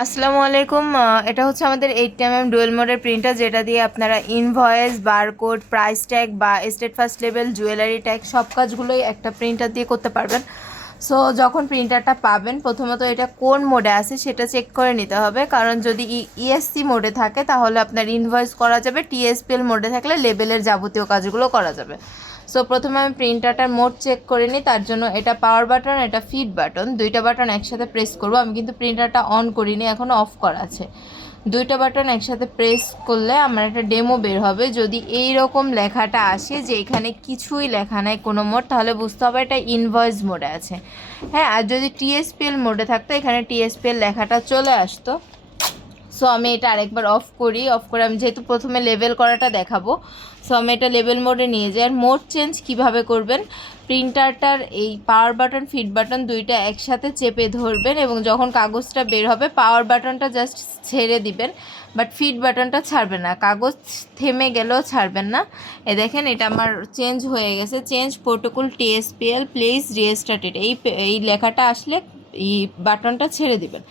আসসালামু আলাইকুম এটা হচ্ছে আমাদের এইট এম এম ডুয়েল মোডের প্রিন্টার যেটা দিয়ে আপনারা ইনভয়েস বারকোড প্রাইস ট্যাগ বা state first level jewellery tag সব কাজগুলোই একটা প্রিন্টার দিয়ে করতে পারবেন। সো যখন প্রিন্টারটা পাবেন, প্রথমত এটা কোন মোডে আছে সেটা চেক করে নিতে হবে। কারণ যদি ইএসসি মোডে থাকে, তাহলে আপনার ইনভয়েস করা যাবে টিএসপিএল মোডে থাকলে লেবেলের যাবতীয় কাজগুলো করা যাবে। সো প্রথমে আমি প্রিন্টারটার মোড চেক করে নিই, তার জন্য এটা পাওয়ার বাটন এটা ফিড বাটন দুইটা বাটন একসাথে প্রেস করব। আমি কিন্তু প্রিন্টারটা অন করিনি এখনও অফ করা আছে। দুইটা বাটন একসাথে প্রেস করলে আমার একটা ডেমো বের হবে। যদি এই রকম লেখাটা আসে যে এখানে কিছুই লেখা নাই কোনো মোড তাহলে বুঝতে হবে এটা ইনভয়েস মোডে আছে। হ্যাঁ আর যদি টিএসপিএল মোডে থাকতো, এখানে টিএসপিএল লেখাটা চলে আসতো। সো আমি এটা আরেকবার অফ করি। অফ করে আমি যেহেতু প্রথমে লেভেল করাটা দেখাবো সো এটা লেভেল মোডে নিয়ে যাই। আর মোড চেঞ্জ কীভাবে করবেন? প্রিন্টারটার এই পাওয়ার বাটন ফিট বাটন দুইটা একসাথে চেপে ধরবেন এবং যখন কাগজটা বের হবে পাওয়ার বাটনটা জাস্ট ছেড়ে দিবেন। বাট ফিট বাটনটা ছাড়বেন না। কাগজ থেমে গেলেও ছাড়বেন না। এ দেখেন, এটা আমার চেঞ্জ হয়ে গেছে। Change protocol TSPL please restarted এই এই লেখাটা আসলে এই বাটনটা ছেড়ে দিবেন।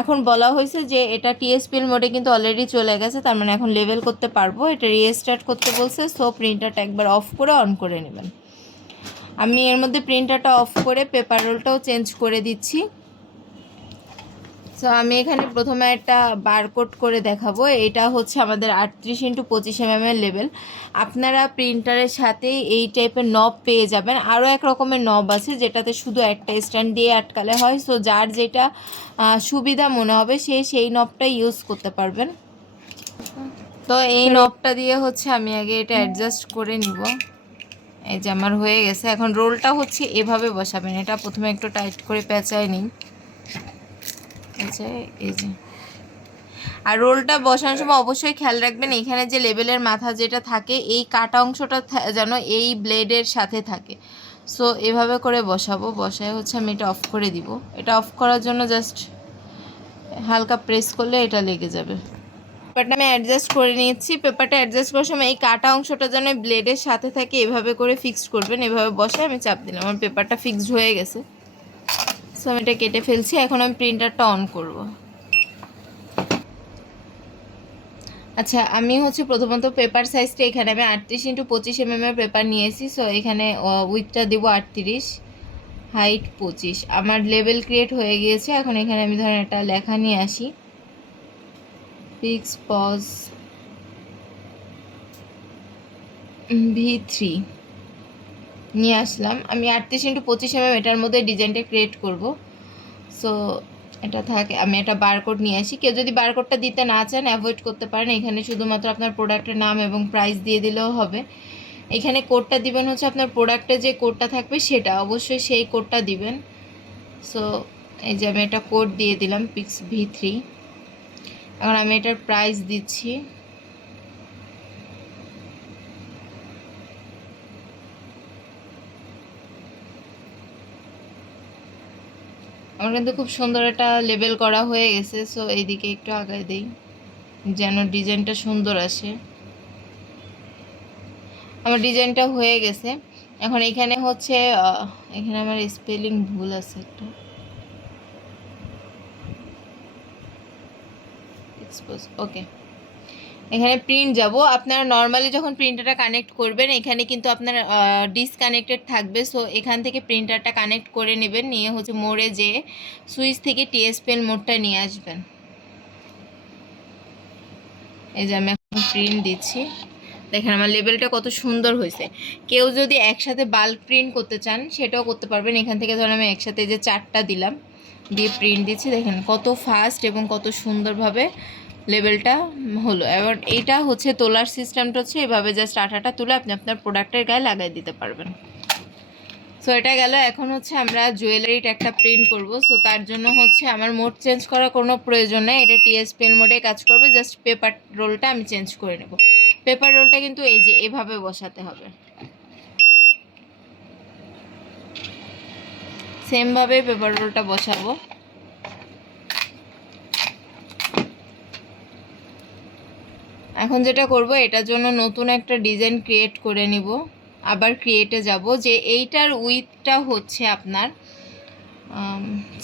এখন বলা হয়েছে যে এটা টিএসপিএল মোডে কিন্তু অলরেডি চলে গেছে, তার মানে এখন লেভেল করতে পারব। এটা রিস্টার্ট করতে বলছে সো প্রিন্টারটা একবার অফ করে অন করে নেবেন। আমি এর মধ্যে প্রিন্টারটা অফ করে পেপার রোলটাও চেঞ্জ করে দিচ্ছি। সো আমি এখানে প্রথমে একটা বারকোড করে দেখাবো। এটা হচ্ছে আমাদের আটত্রিশ ইন্টু পঁচিশ এম এর লেভেল আপনারা প্রিন্টারের সাথেই এই টাইপের নব পেয়ে যাবেন। আরও এক রকমের নব আছে, যেটাতে শুধু একটা স্ট্যান্ড দিয়ে আটকালে হয়। সো যার যেটা সুবিধা মনে হবে, সে সেই নবটা ইউজ করতে পারবেন। তো এই নবটা দিয়ে হচ্ছে আমি আগে এটা অ্যাডজাস্ট করে নিব। এই যে আমার হয়ে গেছে। এখন রোলটা হচ্ছে এভাবে বসাবেন। এটা প্রথমে একটু টাইট করে পেঁচায় নিই আচ্ছা এই যে। আর রোলটা বসানোর সময় অবশ্যই খেয়াল রাখবেন, এখানে যে লেবেলের মাথা যেটা থাকে, এই কাটা অংশটা যেন এই ব্লেডের সাথে থাকে। সো এভাবে করে বসাবো, বসায় হচ্ছে আমি এটা অফ করে দিব। এটা অফ করার জন্য জাস্ট হালকা প্রেস করলে এটা লেগে যাবে। পেপারটা আমি অ্যাডজাস্ট করে নিয়েছি। পেপারটা অ্যাডজাস্ট করার সময় এই কাটা অংশটা যেন ব্লেডের সাথে থাকে, এভাবে করে ফিক্সড করবেন, এভাবে বসায় আমি চাপ দিলাম। আমার পেপারটা ফিক্সড হয়ে গেছে। সো আমি এটা কেটে ফেলছি, এখন আমি প্রিন্টারটা অন করব। আচ্ছা আমি হচ্ছে প্রথমত পেপার সাইজটা এখানে আমি আটত্রিশ ইন্টু পঁচিশ এম এর পেপার নিয়েছি সো এখানে উইথটা দেবো আটত্রিশ হাইট পঁচিশ। আমার লেভেল ক্রিয়েট হয়ে গিয়েছে, এখন এখানে আমি ধরেন একটা লেখা নিয়ে আসি। পিক্স পজ ভি থ্রি নিয়ে আসলাম। আমি আটত্রিশ ইন্টু পঁচিশ এম এটার মধ্যে ডিজাইনটা ক্রিয়েট করব। সো এটা থাকে, আমি একটা বারকোড নিয়ে আসি। কেউ যদি বারকোডটা দিতে না চান অ্যাভয়েড করতে পারেন। এখানে শুধুমাত্র আপনার প্রোডাক্টের নাম এবং প্রাইস দিয়ে দিলেও হবে। এখানে কোডটা দিবেন হচ্ছে আপনার প্রোডাক্টে যে কোডটা থাকবে সেটা। অবশ্যই সেই কোডটা দিবেন। সো এই যে আমি একটা কোড দিয়ে দিলাম পিক্স ভি থ্রি এখন আমি এটার প্রাইস দিচ্ছি। আমার কিন্তু খুব সুন্দর একটা লেবেল করা হয়ে গেছে সো এইদিকে একটু আগায় দিই। যেন ডিজাইনটা সুন্দর আসে। আমার ডিজাইনটা হয়ে গেছে। এখন এখানে হচ্ছে এখানে আমার স্পেলিং ভুল আছে একটু। ওকে এখানে প্রিন্ট যাব। আপনারা নর্মালি যখন প্রিন্টারটা কানেক্ট করবেন, এখানে কিন্তু আপনার ডিসকানেক্টেড থাকবে। সো এখান থেকে প্রিন্টারটা কানেক্ট করে নেবেন। নিয়ে হচ্ছে মোড়ে যে সুইচ থেকে টিএসপিএল মোডটা নিয়ে আসবেন। এই যে আমি এখন প্রিন্ট দিচ্ছি। দেখেন আমার লেবেলটা কত সুন্দর হয়েছে। কেউ যদি একসাথে বাল্ক প্রিন্ট করতে চান, সেটাও করতে পারবেন। এখান থেকে ধরেন আমি একসাথে যে চারটা দিলাম। দিয়ে প্রিন্ট দিচ্ছি। দেখেন কত ফাস্ট এবং কত সুন্দরভাবে লেভেলটা হলো। এবার এইটা হচ্ছে তোলার সিস্টেমটা হচ্ছে এভাবে জাস্ট আঠাটা তুলে আপনি আপনার প্রোডাক্টের গায়ে লাগাই দিতে পারবেন। সো এটা গেল। এখন হচ্ছে আমরা জুয়েলারিটা একটা প্রিন্ট করব। সো তার জন্য হচ্ছে আমার মোড চেঞ্জ করার কোনো প্রয়োজন নেই। এটা টিএসপিএল মোডে কাজ করবে। জাস্ট পেপার রোলটা আমি চেঞ্জ করে নেব। পেপার রোলটা কিন্তু এই যে, এভাবে বসাতে হবে। সেমভাবে পেপার রোলটা বসাবো। এখন যেটা করব, এটার জন্য নতুন একটা ডিজাইন ক্রিয়েট করে নিব। আবার ক্রিয়েটে যাব যে এইটার উইথটা হচ্ছে আপনার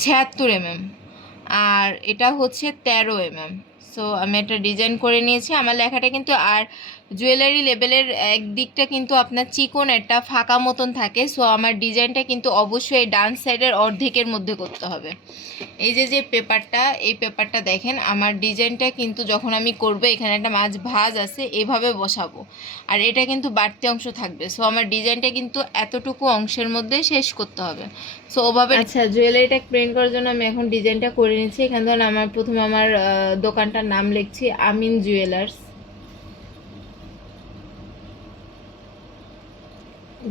ছিয়াত্তর এমএম আর এটা হচ্ছে তেরো এমএম এম সো আমি একটা ডিজাইন করে নিয়েছি। আমার লেখাটা কিন্তু আর জুয়েলারি লেভেলের এক দিকটা কিন্তু আপনার চিকন, একটা ফাঁকা মতন থাকে। সো আমার ডিজাইনটা কিন্তু অবশ্যই ডান সাইডের অর্ধেকের মধ্যে করতে হবে। এই যে যে পেপারটা, এই পেপারটা দেখেন, আমার ডিজাইনটা কিন্তু যখন আমি করব, এখানে একটা মাছ ভাজ আছে, এভাবে বসাবো। আর এটা কিন্তু বাড়তি অংশ থাকবে। সো আমার ডিজাইনটা কিন্তু এতটুকু অংশের মধ্যে শেষ করতে হবে। সো ওভাবে আচ্ছা জুয়েলারিটা প্রিন্ট করার জন্য আমি এখন ডিজাইনটা করে নিচ্ছি। এখান থেকে আমার প্রথমে আমার দোকানটার নাম লিখছি, আমিন জুয়েলার্স।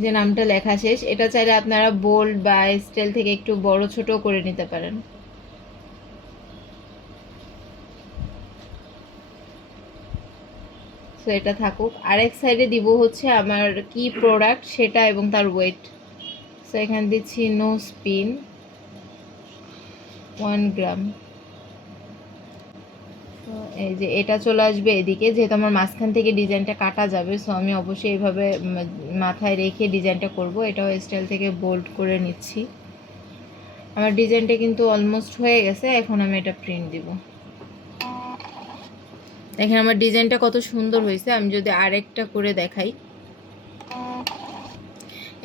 যে নামটা লেখা শেষ, এটা চাইলে আপনারা বোল্ড বা স্টাইল থেকে একটু বড় ছোট করে নিতে পারেন। সো এটা থাকুক। আরেক সাইডে দিব হচ্ছে আমার কি প্রোডাক্ট সেটা এবং তার ওয়েট সো এখানে দিচ্ছি নো স্পিন ওয়ান গ্রাম এই যে এটা চলে আসবে এদিকে, যেহেতু আমার মাঝখান থেকে ডিজাইনটা কাটা যাবে সো আমি অবশ্যই এইভাবে মাথায় রেখে ডিজাইনটা করব। এটাও স্টাইল থেকে বোল্ড করে নিচ্ছি। আমার ডিজাইনটা কিন্তু অলমোস্ট হয়ে গেছে, এখন আমি এটা প্রিন্ট দিব। দেখেন, আমার ডিজাইনটা কত সুন্দর হয়েছে, আমি যদি আরেকটা করে দেখাই।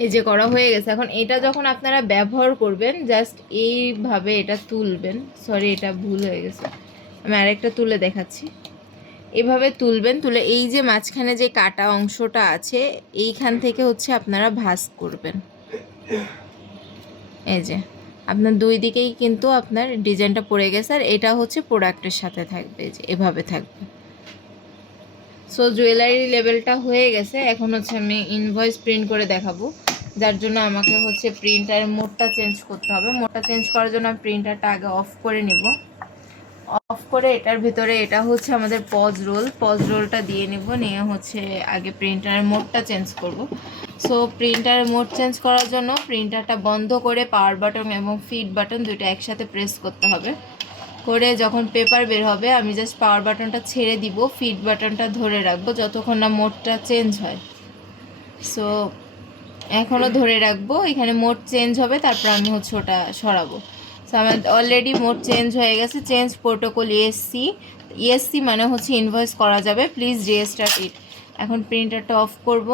এই যে করা হয়ে গেছে, এখন এটা যখন আপনারা ব্যবহার করবেন জাস্ট এইভাবে এটা তুলবেন। সরি এটা ভুল হয়ে গেছে। আমি আরেকটা তুলে দেখাচ্ছি। এভাবে তুলবেন, তুলে এই যে মাঝখানে যে কাটা অংশটা আছে, এইখান থেকে হচ্ছে আপনারা ভাঁজ করবেন। এই যে, আপনার দুই দিকেই কিন্তু আপনার ডিজাইনটা পড়ে গেছে, আর এটা হচ্ছে প্রোডাক্টের সাথে থাকবে যে এভাবে থাকবে। সো জুয়েলারি লেভেলটা হয়ে গেছে, এখন হচ্ছে আমি ইনভয়েস প্রিন্ট করে দেখাবো। যার জন্য আমাকে হচ্ছে প্রিন্টারের মোডটা চেঞ্জ করতে হবে। মোডটা চেঞ্জ করার জন্য আমি প্রিন্টারটা আগে অফ করে নিব। অফ করে এটার ভিতরে এটা হচ্ছে আমাদের পজ রোল পজ রোলটা দিয়ে নিব, নিয়ে হচ্ছে আগে প্রিন্টারের মোডটা চেঞ্জ করব। সো প্রিন্টারের মোড চেঞ্জ করার জন্য প্রিন্টারটা বন্ধ করে পাওয়ার বাটন এবং ফিড বাটন দুটো একসাথে প্রেস করতে হবে। করে যখন পেপার বের হবে, আমি জাস্ট পাওয়ার বাটনটা ছেড়ে দিব ফিড বাটনটা ধরে রাখব যতক্ষণ না মোডটা চেঞ্জ হয়। সো এখনও ধরে রাখব, এখানে মোড চেঞ্জ হবে, তারপর আমি হচ্ছে ওটা সরাবো। আমার অলরেডি মোড চেঞ্জ হয়ে গেছে চেঞ্জ প্রোটোকল ইএসসি ইএসসি মানে হচ্ছে ইনভয়েস করা যাবে প্লিজ রিস্টার্ট ইট এখন প্রিন্টারটা অফ করব।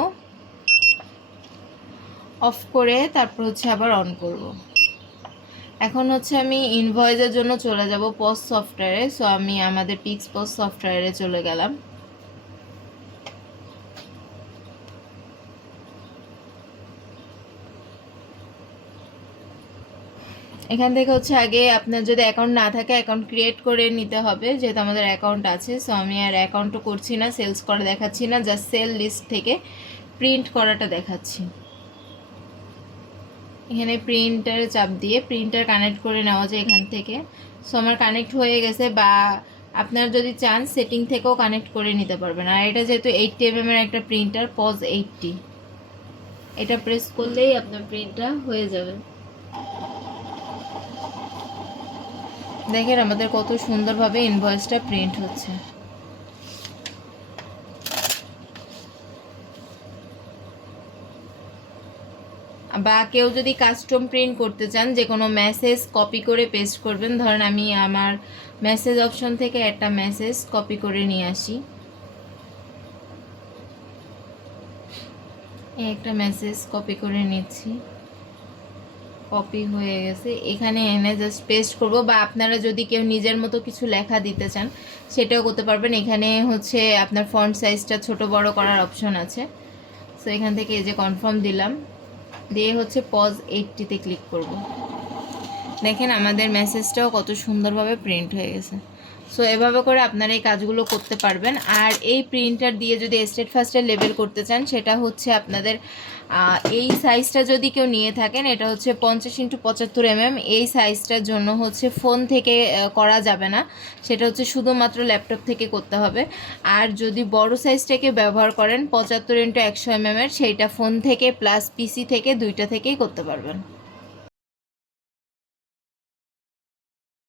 অফ করে তারপর হচ্ছে আবার অন করব। এখন হচ্ছে আমি ইনভয়েসের জন্য চলে যাব পোস্ট সফটওয়্যারে সো আমি আমাদের পিক্স পোস্ট সফটওয়্যারে চলে গেলাম। এখান থেকে হচ্ছে আগে আপনার যদি অ্যাকাউন্ট না থাকে অ্যাকাউন্ট ক্রিয়েট করে নিতে হবে, যেহেতু আমাদের অ্যাকাউন্ট আছে। সো আমি আর অ্যাকাউন্টও করছি না সেলস করা দেখাচ্ছি না জাস্ট সেল লিস্ট থেকে প্রিন্ট করাটা দেখাচ্ছি। এখানে প্রিন্টারে চাপ দিয়ে প্রিন্টার কানেক্ট করে নেওয়া যায় এখান থেকে। সো আমার কানেক্ট হয়ে গেছে বা আপনারা যদি চান সেটিং থেকেও কানেক্ট করে নিতে পারবেন। আর এটা যেহেতু এইটটি এম এর একটা প্রিন্টার পজ এইটটি এটা প্রেস করলেই আপনার প্রিন্টটা হয়ে যাবে। দেখেন আমাদের কত সুন্দরভাবে ইনভয়েসটা প্রিন্ট হচ্ছে। বা কেউ যদি কাস্টম প্রিন্ট করতে চান, যে কোনো মেসেজ কপি করে পেস্ট করবেন। ধরেন আমি আমার মেসেজ অপশন থেকে একটা মেসেজ কপি করে নিয়ে আসি। একটা মেসেজ কপি করে নিচ্ছি। কপি হয়ে গেছে। এখানে এনে জাস্ট পেস্ট করব বা আপনারা যদি কেউ নিজের মতো কিছু লেখা দিতে চান, সেটাও করতে পারবেন। এখানে হচ্ছে আপনার ফন্ট সাইজটা ছোট বড় করার অপশন আছে। সো এখান থেকে এই যে কনফার্ম দিলাম। দিয়ে হচ্ছে পজ এইটটিতে ক্লিক করব। দেখেন আমাদের মেসেজটাও কত সুন্দরভাবে প্রিন্ট হয়ে গেছে। সো এভাবে করে আপনারা এই কাজগুলো করতে পারবেন। আর এই প্রিন্টার দিয়ে যদি স্টেট ফার্স্টের লেবেল করতে চান, সেটা হচ্ছে আপনাদের এই সাইজটা যদি কেউ নিয়ে থাকেন, এটা হচ্ছে পঞ্চাশ ইন্টু পঁচাত্তর এমএম এই সাইজটার জন্য হচ্ছে ফোন থেকে করা যাবে না। সেটা হচ্ছে শুধুমাত্র ল্যাপটপ থেকে করতে হবে। আর যদি বড় সাইজটাকে ব্যবহার করেন, পঁচাত্তর ইন্টু একশো এমএমের সেইটা ফোন থেকে প্লাস পিসি থেকে দুইটা থেকেই করতে পারবেন।